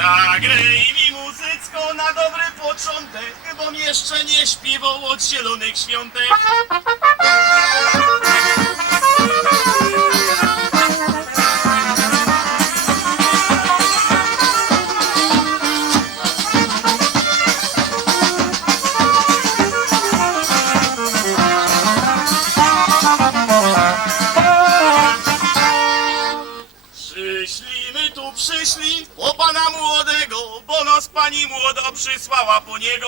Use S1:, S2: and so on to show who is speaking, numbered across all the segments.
S1: Zagraj mi muzycko na dobry początek, bo jeszcze nie śpiewał od zielonych świątek. Przyślimy tu przyszli po pana młodego, bo nos pani młoda przysłała po niego.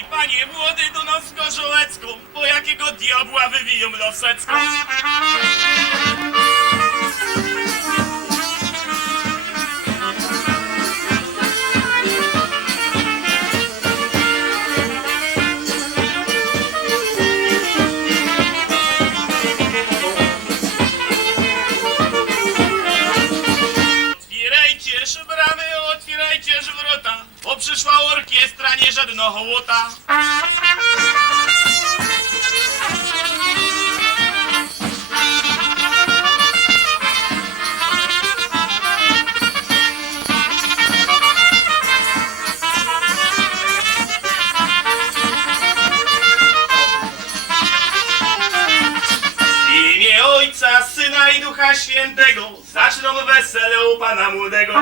S1: Wyślij panie młody do nas gorzołecką, bo jakiego diabła wywiją losecką. Otwierajcież bramy, otwierajcież wrota, bo przyszła orkiestra, nie żadna hołota. W imię Ojca, Syna i Ducha Świętego zaczną wesele u Pana Młodego.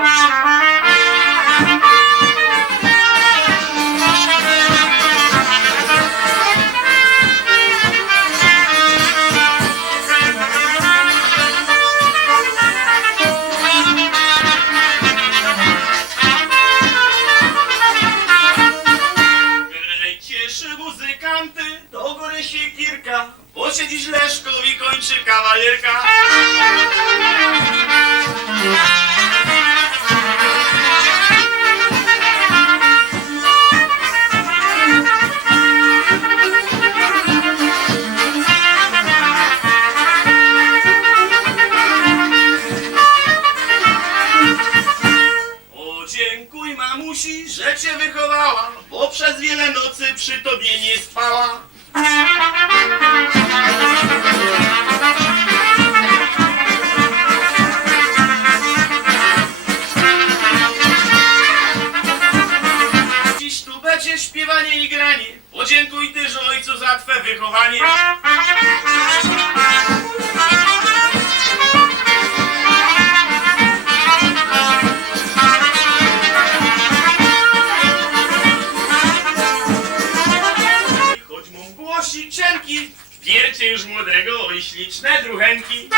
S1: Muzykanty, do góry się kirka, bo się dziś Leszkowi kończy kawalerka. Podziękuj mamusi, że cię wychowała, bo przez wiele nocy przy tobie nie spała. Dziś tu będzie śpiewanie i granie. Podziękuj też ojcu za twe wychowanie. Wiercie już młodego i śliczne druchenki.